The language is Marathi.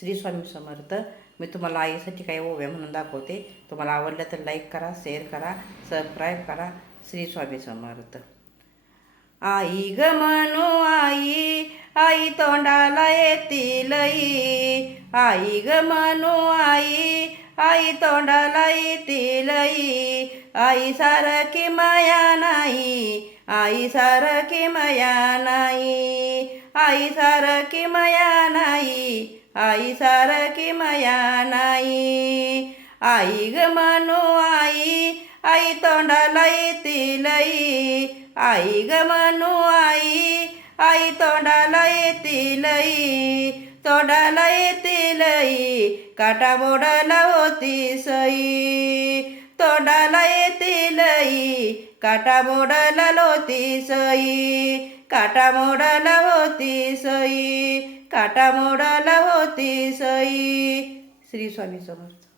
श्री स्वामी समर्थ. मी तुम्हाला आईसाठी काही ओव्या म्हणून दाखवते. तुम्हाला आवडलं तर लाईक करा, शेअर करा, सबस्क्राईब करा. श्री स्वामी समर्थ. आई ग म्हणू आई, आई तोंडाला येतील आई. आई ग म्हणू आई, आई तोंडाला येतील आई सारखी माया नाही, आई सारखी माया नाही, आई सारखी माया नाही, आई सारखी माया नाही. आई ग म्हणू आई, आई तोंडाला येतील आई ग म्हणू आई, आई तोंडाला येतील तोंडाला येतील काटा मोडाला होती सई. तोंडाला येतील काटा मोडाला होती सई. काटा मोडाला होती सई. काटा मोडाला होती सई. श्री स्वामी समर्थ.